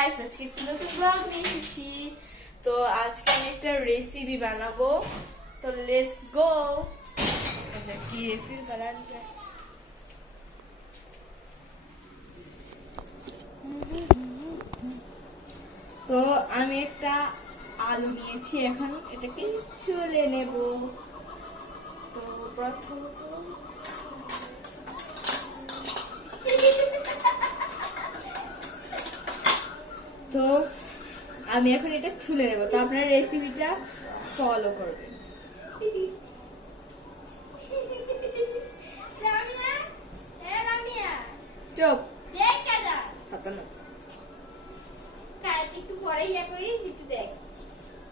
Guys, আজকে একটা নতুন ব্লগ নিয়ে এসেছি। তো আজকে আমি একটা রেসিপি বানাবো। তো লেটস গো। আচ্ছা, কি রেসিপি বানানো যায়? তো আমি একটা আলু নিয়েছি, এখন এটাকে ছুলে নেব। তো প্রথমত তো আমি এখন এটা ছুলে নেব। তো আপনারা রেসিপিটা ফলো করবেন। চুপ।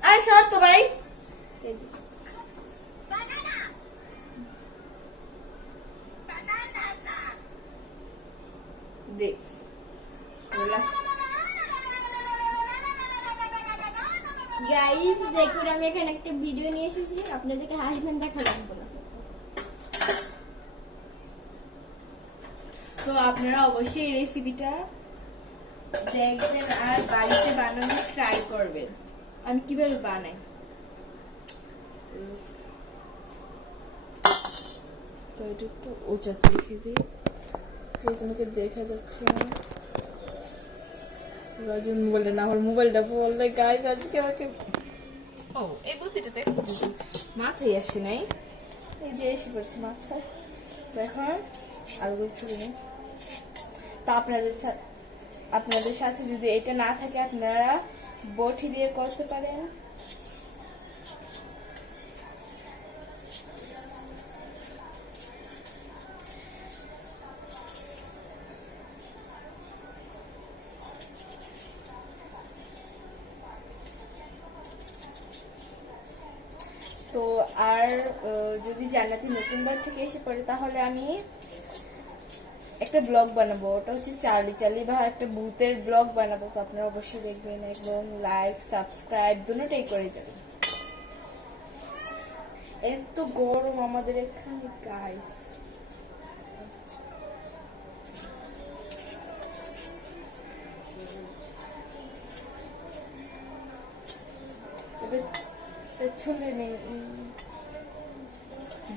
আরে সর তো ভাই। দেখ গাইস, দেখুন আমি এখানে একটা ভিডিও নিয়ে এসেছি, আপনাদেরকে হাসবেন দেখালাম বলে। তো আপনারা অবশ্যই এই রেসিপিটা দেখবেন আর বাড়িতে বানানোর ট্রাই করবেন। আমি কিভাবে বানাই। তো এটা একটু উঁচাতে রেখে দিই, যে তোমাকে দেখা যাচ্ছে না। রাজন বলে না, আমার মোবাইলটা বললে গাইস আজকে আমাকে এই বুদ্ধিটা তো মাথায় আসে নাই, এই যে এসে পড়ছে মাথায়। তো এখন আলুগুলো ছুলে নিই। তা আপনাদের সাথে যদি এটা না থাকে আপনারা বটি দিয়ে করতে পারেন। তো আর যদি জান্নাতি নতুনবার থেকে এসে পড়ে তাহলে আমি একটা ব্লগ বানাবো, ওটা হচ্ছে চার্লি চার্লি বা একটা ভূতের ব্লগ বানাবো। তো আপনারা অবশ্যই দেখবেন, একদম লাইক সাবস্ক্রাইব দুটোটাই করে যাবেন। এত গরম আমাদের এখানে গাইস।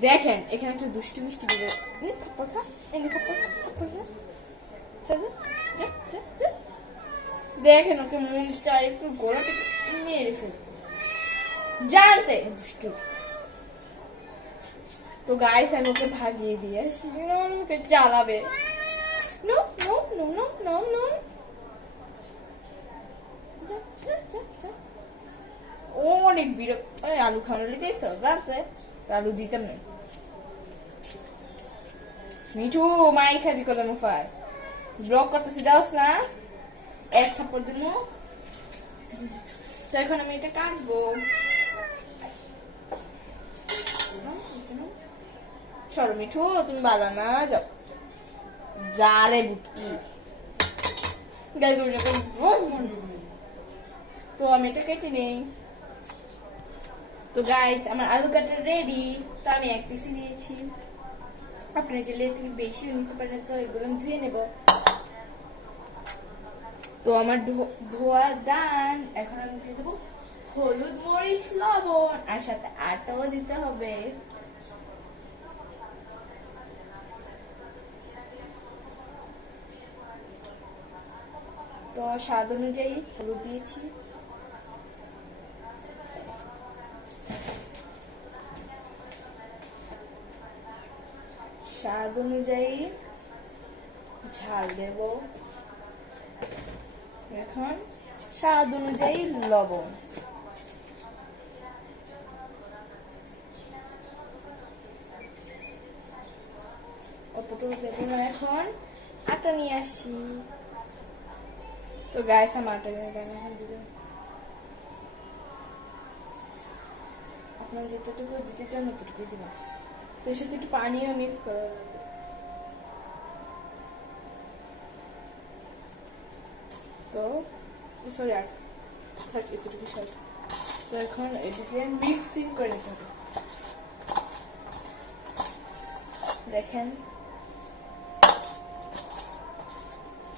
দেখেন এখানে একটা দুষ্টু মিষ্টি দিবে। দেখেন ওকে মন চাই একটু গোড়াটা মেরে ফেলতে, জানতে দুষ্টু। তো গাইস আমি ওকে ভাগিয়ে দিয়ে আসি, ওকে জ্বালাবে। No no no no no no, অনেক বিরক্ত। আলু খাওয়ানো লেগেছে জানতে, আলু দিতাম না। মিঠু মাই খাবি করে মুফায় ব্লক করতেছি, দাওস না এক থাপ্পড় দিন। তো এখন আমি এটা কাটবো। সরো মিঠু, তুমি বালা না যাও যারে বুটকি। তো আমি এটা কেটে নেই। তো গাইস আমার আলু কাটা রেডি। তো আমি এক পিসি নিয়েছি, আপনারা চাইলে থেকে বেশি নিতে পারেন। তো এগুলো আমি ধুয়ে নেব। তো আমার ধোয়া ডান। এখন আমি দিয়ে দেবো হলুদ মরিচ লবণ, আর সাথে আটাও দিতে হবে। তো স্বাদ অনুযায়ী হলুদ দিয়েছি, স্বাদ অনুযায়ী ঝাল দেব, এখন স্বাদ অনুযায়ী লবণ। অতটুকু দেব না। এখন আটা নিয়ে আসি। তো গাইস আমার আটা এখন দিবেন, আপনার যতটুকু দিতে চান ততটুকু দিবেন। তো এর সাথে একটু পানিও মিক্স করা লাগবে। তো সরি আর থাক এতটুকু সব। তো এখন এটাকে মিক্সিং করে নিতে হবে। দেখেন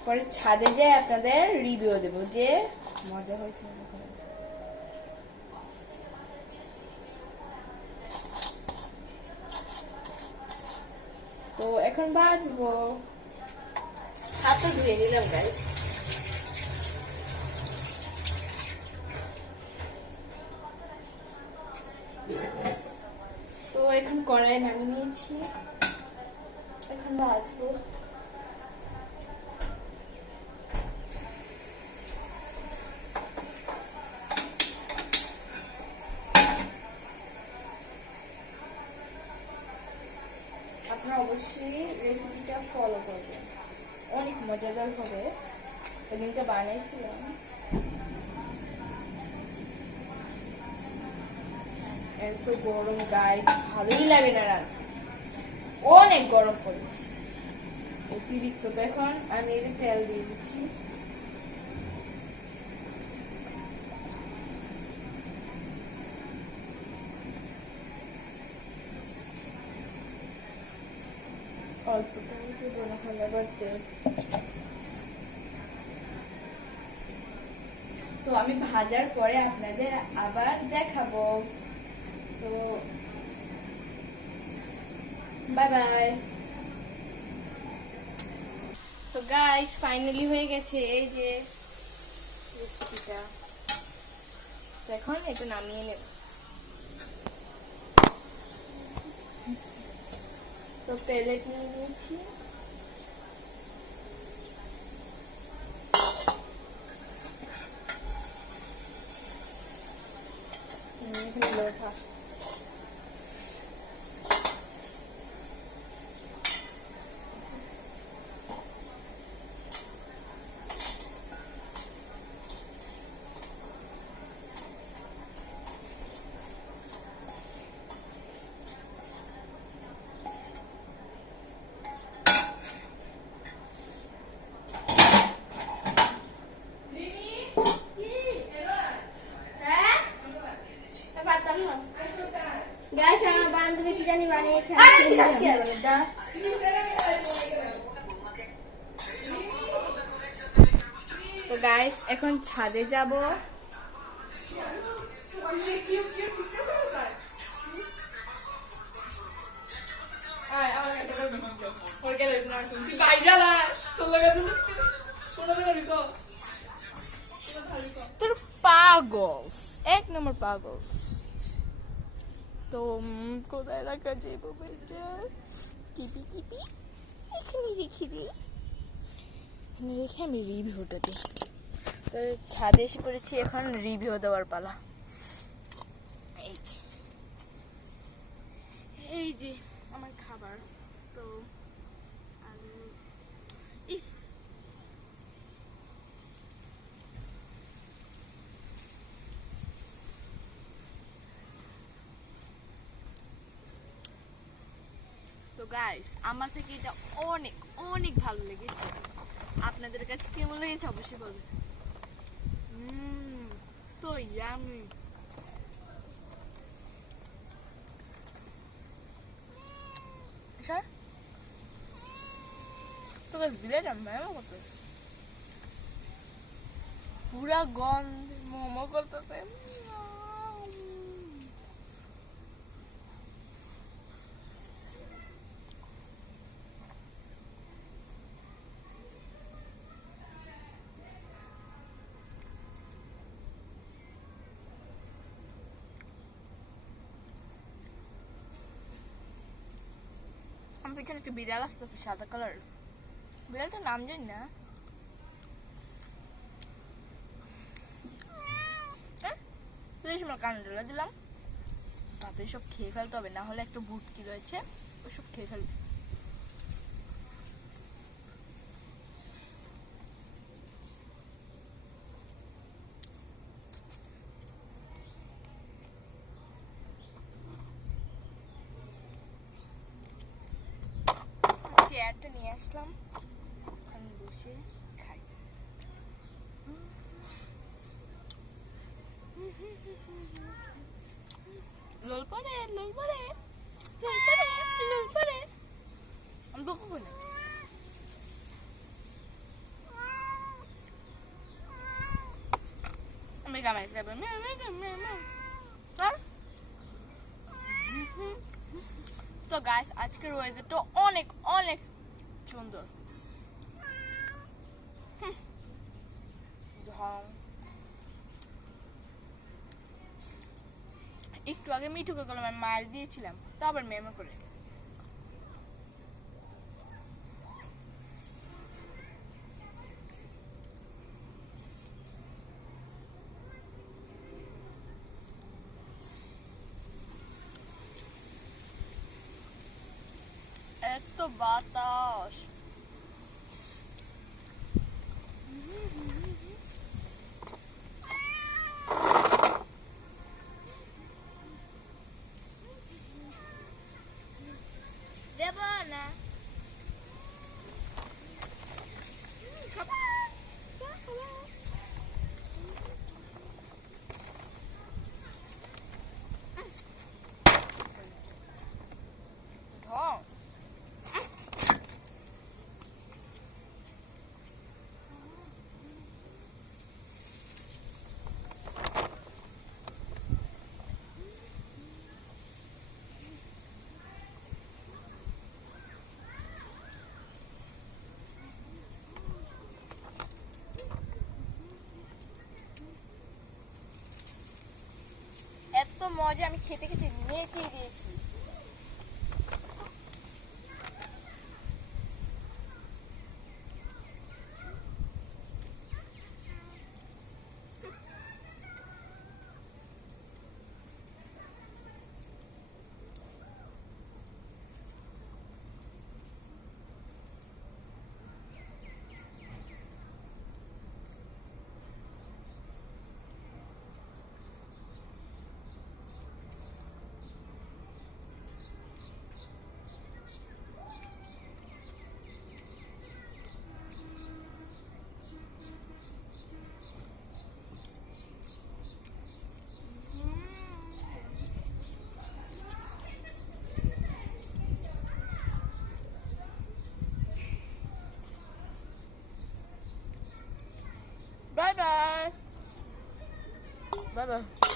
পরে ছাদে যে আপনাদের রিভিউ দেবো যে মজা হয়েছে না। তো এখন বাজবো, ছাদটা ধুয়ে নিলাম গাইস। তো এখন কড়াই নামিয়ে নিয়েছি, এখন ভাজবো। আপনারা অবশ্যই রেসিপিটা ফলো করবেন, অনেক মজাদার হবে। সেদিনটা বানাইছিলাম, এত গরম গায়ে ভালোই লাগে না, রাত অনেক গরম পড়েছে অতিরিক্ত। তো এখন আমি এই তেল দিয়ে দিচ্ছি। অল্প তো আমি ভাজার পরে আপনাদের আবার দেখাবো। তো বাই বাই। তো গাইস ফাইনালি হয়ে গেছে এই যে রেসিপিটা। এখন এটা নামিয়ে নেব। তো প্লেট নিয়ে নিয়েছি, গাইস আমার বান্ধবী কি জানি বানিয়েছে। তো গাইস এখন ছাদে যাব। তোর পাগল, এক নম্বর পাগল। তো কোথায় রাখা যাইব বলটা? টিপি টিপি এখানে রেখে দিই, এখানে রেখে আমি রিভিউটা দিই। তো ছাদে এসে পড়েছি, এখন রিভিউ দেওয়ার পালা। এই যে এই যে আমার খাবার। তো ইস তো গাইস আমার থেকে এটা অনেক অনেক ভালো লেগেছে। আপনাদের কাছে কেমন লেগেছে অবশ্যই বলবেন। তো ইয়ামি। স্যার তো গাইস বিলেট আমরা কত পুরা গন্ধ মোমো করতেছে। আমার পিছনে একটা বিড়াল আসতেছে সাদা কালার, বিড়ালটার নাম জানি না। কান্ডলা দিলাম, তাতে সব খেয়ে ফেলতে হবে, না হলে একটা ভুটকি রয়েছে ওসব খেয়ে ফেলবে। চেয়ারটা নিয়ে আসলাম, ওখানে বসে খাই। লোল পরে লোল পরে লোল পরে লোল পরে আমি তো কখনো গামাইছে আবার তো গাইস আজকের ওয়েদারটা অনেক অনেক সুন্দর একটু আগে মিঠুকে কলম আমি মার দিয়েছিলাম তো আবার মেমো করে এত বাতাস দেব না ঢং এত মজা আমি খেতে খেতে নেচে দিয়েছি Bye bye. Bye bye.